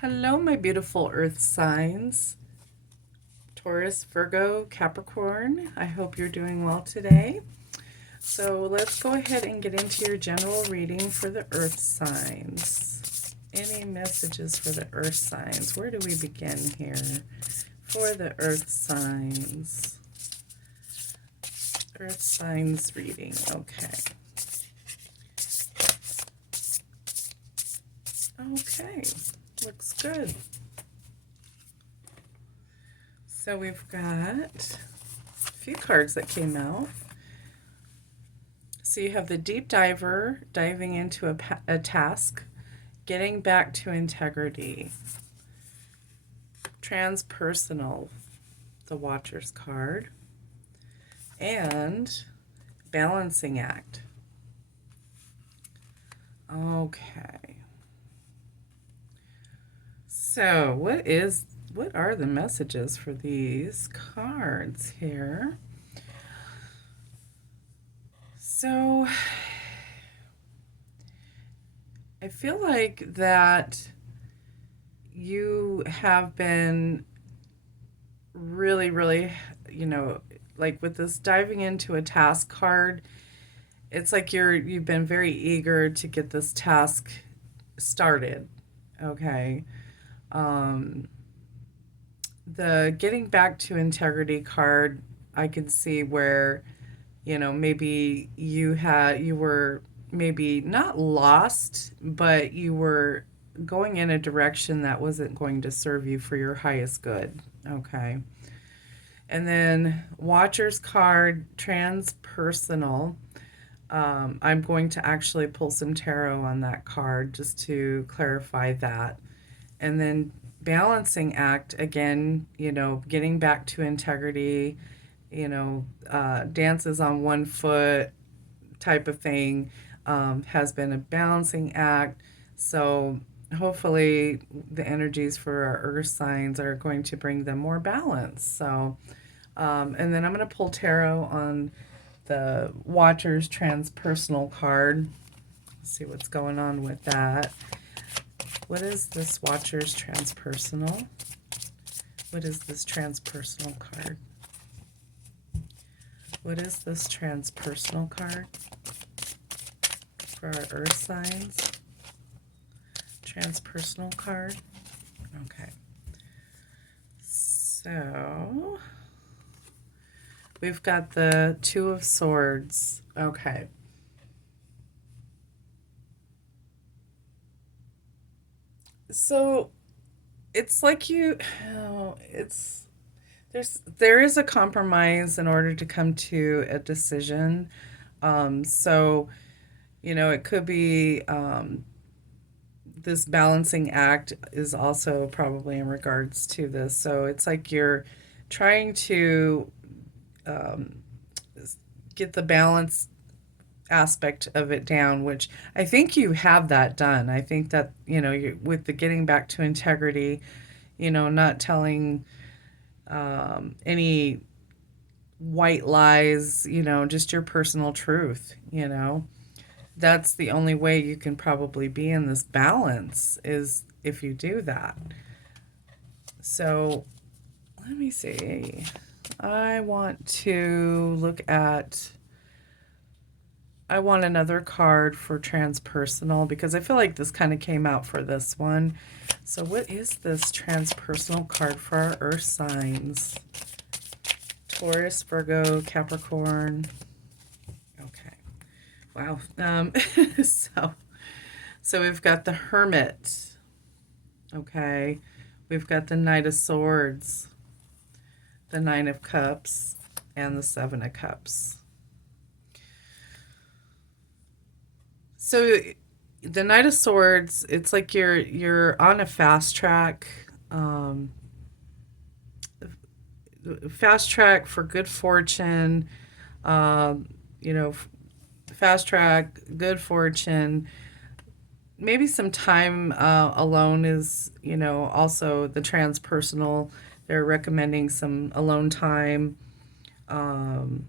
Hello, my beautiful earth signs. Taurus, Virgo, Capricorn. I hope you're doing well today. So let's go ahead and get into your general reading for the earth signs. Any messages for the earth signs? Where do we begin here for the earth signs? Earth signs reading. Okay. Okay. Looks good. So we've got a few cards that came out. So you have the deep diver diving into a task, getting back to integrity. Transpersonal, the Watcher's card. And balancing act. Okay. So what are the messages for these cards here? So I feel like that you have been really, like with this diving into a task card, it's like you've been very eager to get this task started. Okay. Um, the getting back to integrity card, I can see where, maybe you were maybe not lost, but you were going in a direction that wasn't going to serve you for your highest good. Okay. And then Watcher's card, transpersonal. I'm going to actually pull some tarot on that card just to clarify that. And then balancing act, again, getting back to integrity, dances on one foot type of thing, has been a balancing act. So hopefully the energies for our earth signs are going to bring them more balance. So, and then I'm going to pull tarot on the Watcher's transpersonal card. See what's going on with that. What is this Watcher's transpersonal? What is this transpersonal card? What is this transpersonal card for our earth signs? Transpersonal card. Okay. So we've got the Two of Swords. Okay. So it's like there is a compromise in order to come to a decision. So it could be this balancing act is also probably in regards to this. So it's like you're trying to um, get the balance aspect of it down, which I think you have that done. I think that, with the getting back to integrity, not telling any white lies, just your personal truth, That's the only way you can probably be in this balance is if you do that. So let me see. I want to look at I want another card for transpersonal because I feel like this kind of came out for this one. So what is this transpersonal card for our earth signs? Taurus, Virgo, Capricorn. Okay. Wow. So we've got the Hermit. Okay. We've got the Knight of Swords, the Nine of Cups, and the Seven of Cups. So the Knight of Swords, it's like you're on a fast track, fast track for good fortune, um, you know, fast track, good fortune. Maybe some time alone is, also the transpersonal. They're recommending some alone time. Um,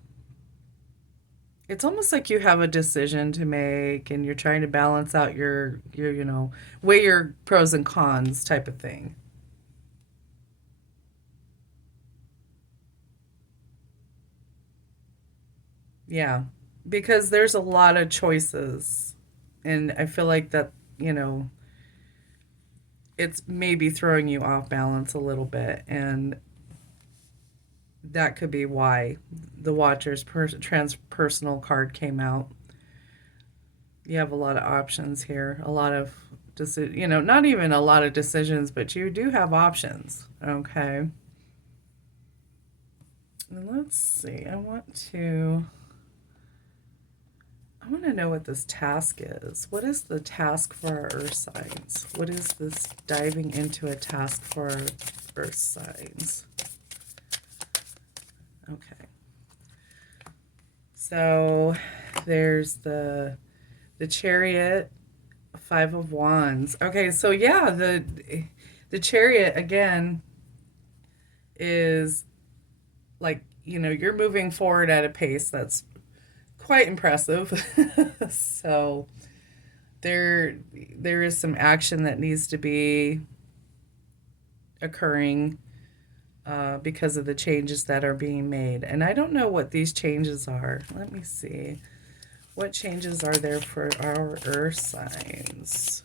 It's almost like you have a decision to make and you're trying to balance out your weigh your pros and cons type of thing. Yeah. Because there's a lot of choices. And I feel like that, it's maybe throwing you off balance a little bit. And that could be why the Watcher's transpersonal card came out. You have a lot of options here, a lot of not even a lot of decisions, but you do have options. Okay. And let's see. I want to know what this task is. What is the task for our earth signs? What is this diving into a task for our earth signs? Okay. So there's the Chariot, Five of Wands. Okay, so yeah, the Chariot again is like, you're moving forward at a pace that's quite impressive. So there is some action that needs to be occurring because of the changes that are being made. And I don't know what these changes are. Let me see. What changes are there for our earth signs?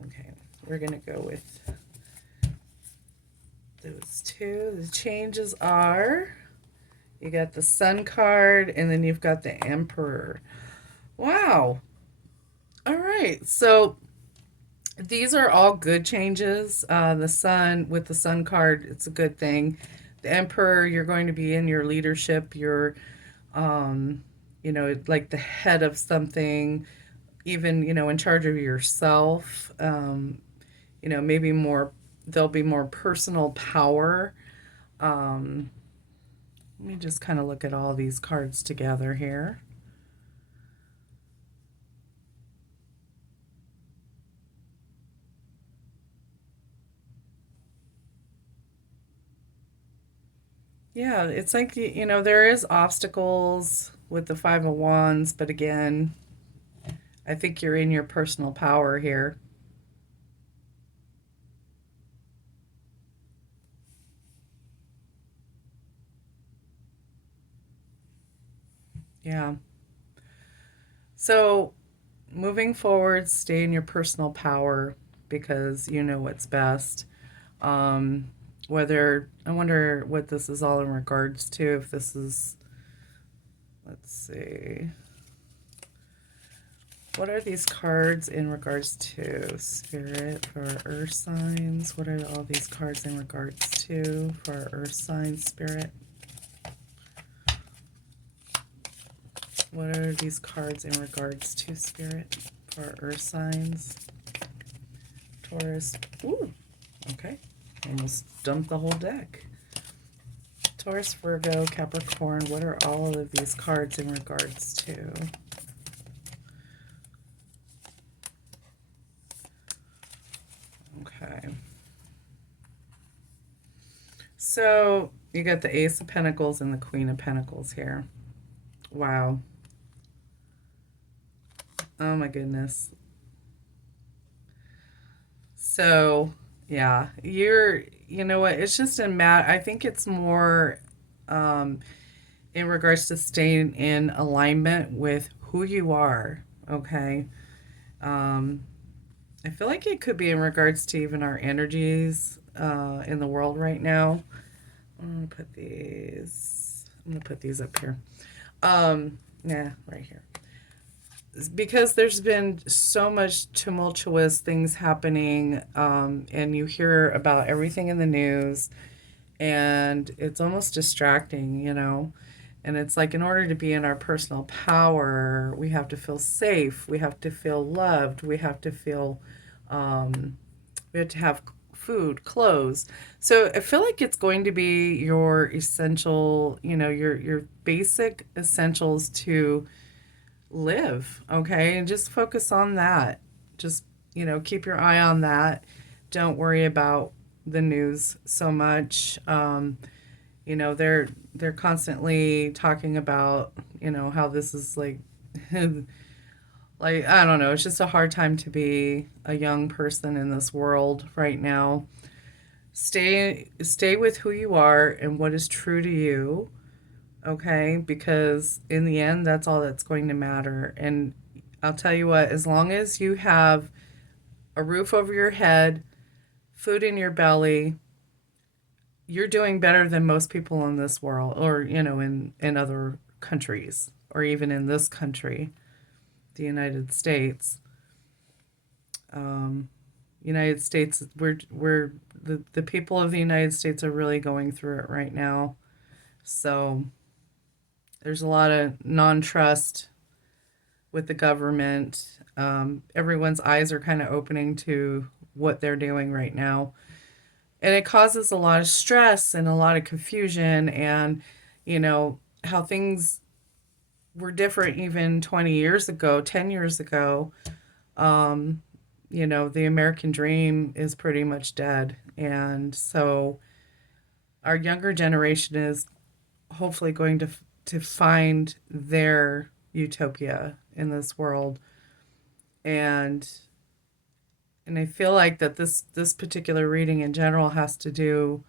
Okay, we're going to go with those two. The changes are, you got the Sun card, and then you've got the Emperor. Wow. All right. So these are all good changes. The Sun, with the Sun card, it's a good thing. The Emperor, you're going to be in your leadership. You're, like the head of something, even, in charge of yourself. Maybe more, there'll be more personal power. Let me just kind of look at all these cards together here. Yeah, it's like, there is obstacles with the Five of Wands, but again, I think you're in your personal power here. Yeah. So moving forward, stay in your personal power because you know what's best. Um, whether I wonder what this is all in regards to, if this is, let's see. What are these cards in regards to spirit for our earth signs? What are all these cards in regards to for our earth signs, spirit? What are these cards in regards to spirit for our earth signs? Taurus. Ooh, okay. Almost dumped the whole deck. Taurus, Virgo, Capricorn. What are all of these cards in regards to? Okay. So you got the Ace of Pentacles and the Queen of Pentacles here. Wow. Oh my goodness. So yeah, you know what? It's just I think it's more um, in regards to staying in alignment with who you are. Okay. Um, I feel like it could be in regards to even our energies in the world right now. I'm gonna put these up here. Yeah, right here. Because there's been so much tumultuous things happening, and you hear about everything in the news, and it's almost distracting. And it's like, in order to be in our personal power, we have to feel safe, we have to feel loved, um, we have to have food, clothes. So I feel like it's going to be your essential, your basic essentials to live, okay? And just focus on that. Just, keep your eye on that. Don't worry about the news so much. You know, they're constantly talking about, you know, how this is like like I don't know, it's just a hard time to be a young person in this world right now. Stay with who you are and what is true to you, okay? Because in the end that's all that's going to matter. And I'll tell you what, as long as you have a roof over your head, food in your belly, you're doing better than most people in this world, or you know, in other countries, or even in this country, the United States. um, United States, we're the people of the United States are really going through it right now. So there's a lot of non-trust with the government. Everyone's eyes are kind of opening to what they're doing right now, and it causes a lot of stress and a lot of confusion. And you know how things were different even 20 years ago, 10 years ago. um, you know, the American dream is pretty much dead. And so our younger generation is hopefully going to find their utopia in this world. And I feel like that this particular reading in general has to do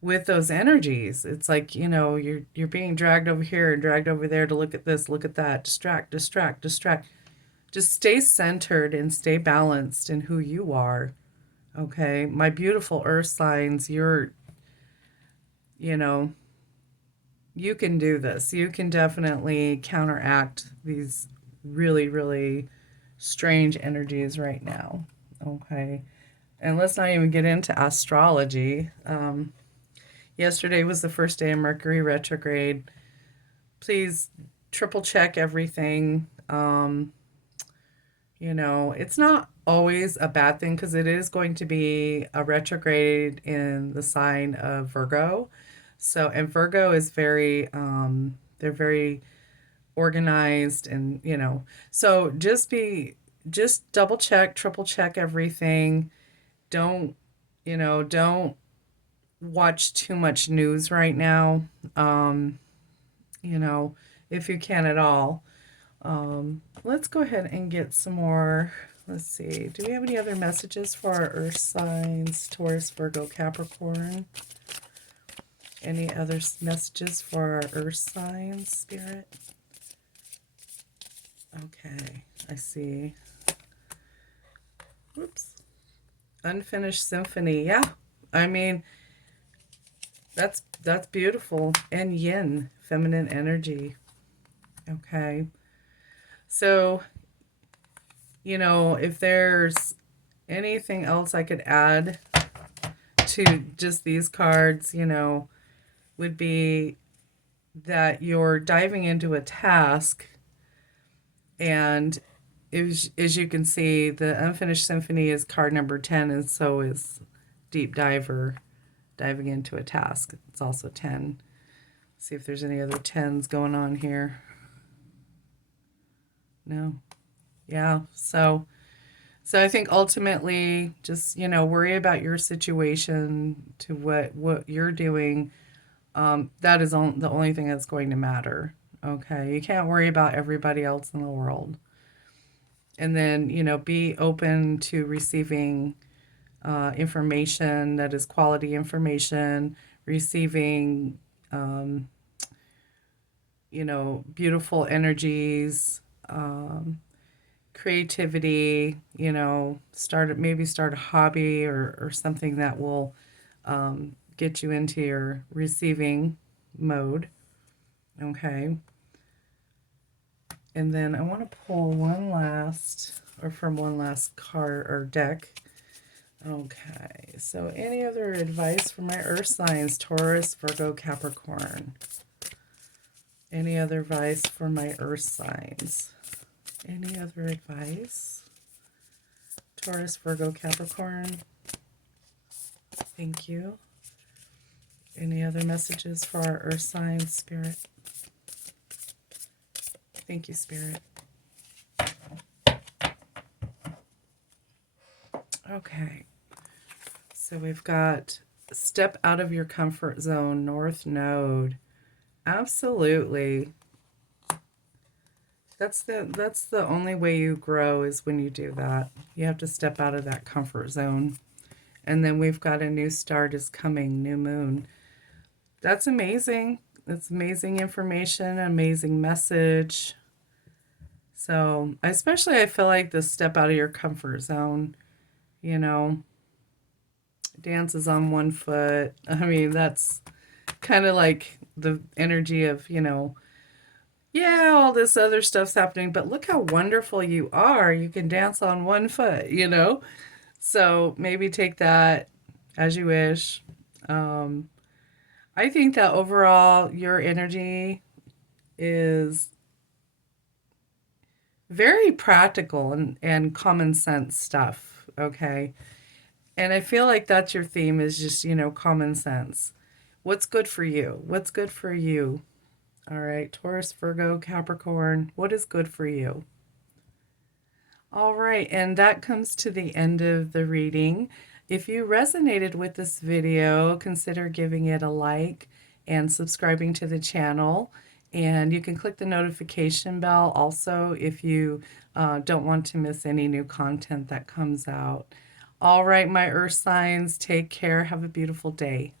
with those energies. It's like, you know, you're being dragged over here and dragged over there to look at this, look at that, distract, distract, distract. Just stay centered and stay balanced in who you are. Okay, my beautiful earth signs, you know, you can do this. You can definitely counteract these really, really strange energies right now. Okay, and let's not even get into astrology. Yesterday was the first day of Mercury retrograde. Please triple check everything. You know, it's not always a bad thing because it is going to be a retrograde in the sign of Virgo. So, and Virgo is they're very organized and, you know, so just double check, triple check everything. Don't, you know, don't watch too much news right now. Um, you know, if you can at all. Let's go ahead and get some more. Let's see. Do we have any other messages for our earth signs? Taurus, Virgo, Capricorn. Any other messages for our earth signs, Spirit? Okay, I see. Whoops. Unfinished symphony. Yeah. I mean, that's beautiful. And yin, feminine energy. Okay. So, you know, if there's anything else I could add to just these cards, you know, would be that you're diving into a task. And as you can see, the Unfinished Symphony is card number 10, and so is Deep Diver, diving into a task. It's also 10. See if there's any other 10s going on here. No. Yeah. So I think ultimately just, you know, worry about your situation to what you're doing. That is the only thing that's going to matter. Okay. You can't worry about everybody else in the world. And then, you know, be open to receiving information that is quality information, receiving, um, you know, beautiful energies, creativity, you know, maybe start a hobby or something that will get you into your receiving mode. Okay. And then I want to pull from one last card or deck. Okay, so any other advice for my earth signs, Taurus, Virgo, Capricorn? Any other advice for my earth signs? Any other advice? Taurus, Virgo, Capricorn. Thank you. Any other messages for our earth signs, Spirit? Thank you, Spirit. Okay. So we've got Step out of your comfort zone, North Node. Absolutely. That's the only way you grow is when you do that. You have to step out of that comfort zone. And then we've got a new start is coming, new moon. That's amazing. That's amazing information, amazing message. So, especially I feel like the step out of your comfort zone, you know, dances on one foot. I mean, that's kind of like the energy of, yeah, all this other stuff's happening, but look how wonderful you are. You can dance on one foot. So maybe take that as you wish. Um, I think that overall your energy is very practical and common sense stuff. Okay. And I feel like that's your theme is just, common sense. What's good for you? What's good for you? All right. Taurus, Virgo, Capricorn. What is good for you? All right, and that comes to the end of the reading. If you resonated with this video, consider giving it a like and subscribing to the channel. And you can click the notification bell also if you don't want to miss any new content that comes out. All right, my earth signs, take care. Have a beautiful day.